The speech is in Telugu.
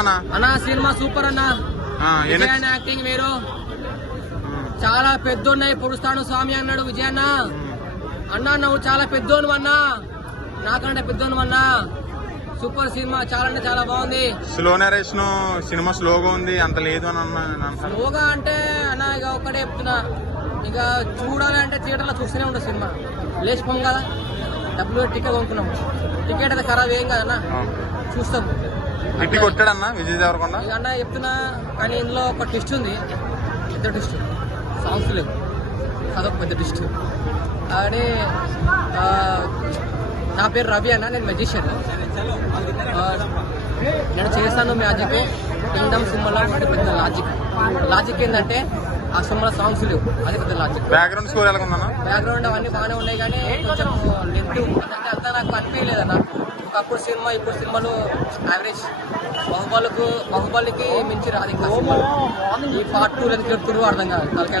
అన్నా సినిమా సూపర్ అన్నా. విజయ్ యాక్టింగ్ వేరు, చాలా పెద్దోన్నాయి. పొడుస్తాను స్వామి అన్నాడు విజయ్ అన్న. అన్నా నువ్వు చాలా పెద్దోను అన్నా, నాకంటే పెద్దోను అన్నా. సూపర్ సినిమా, చాలా అంటే చాలా బాగుంది. స్లో నరేషన్ సినిమా స్లోగా ఉంది, అంత లేదు అని అన్నా. స్లోగా అంటే అన్నా ఇక ఒక్కటే చెప్తున్నా, ఇక చూడాలంటే థియేటర్ లో చూస్తూనే ఉంటుంది సినిమా. లేచిపోం కదా, డబ్బులు టికెట్ కొనుక్కున్నాము. టికెట్ అయితే ఖరాబ్ ఏం కదన్నా, చూస్తాం. ఇట్టి కొట్టాడన్నా విజయ్ దేవరకొండ అన్న చెప్తున్నా. కానీ ఇందులో ఒక ట్విస్ట్ ఉంది, పెద్ద ట్విస్ట్. సాంగ్స్ లేవు, అదొక పెద్ద ట్విస్ట్. అని నా పేరు రవి అన్న, నేను మెజిషియన్. నేను చేస్తాను మ్యాజిక్. కింగ్డమ్ సినిమాలో ఒకటి పెద్ద లాజిక్ ఏంటంటే ఆ సినిమాలో సాంగ్స్ లేవు, అది పెద్ద లాజిక్. బ్యాక్గ్రౌండ్ స్కోర్ ఎలా ఉందన్నా? బ్యాక్గ్రౌండ్ అవన్నీ బాగానే ఉన్నాయి, కానీ కొంచెం లెంత్ అంటే అంతా నాకు అనిపించలేదన్న. ఒకప్పుడు సినిమా, ఇప్పుడు సినిమాలు యావరేజ్. బాహుబలికి మించి రాదు ఇంకా సినిమాలు. ఈ పార్ట్ 2 ఎందుకు చెప్తున్నారు అర్థం కాదు, తలకాయ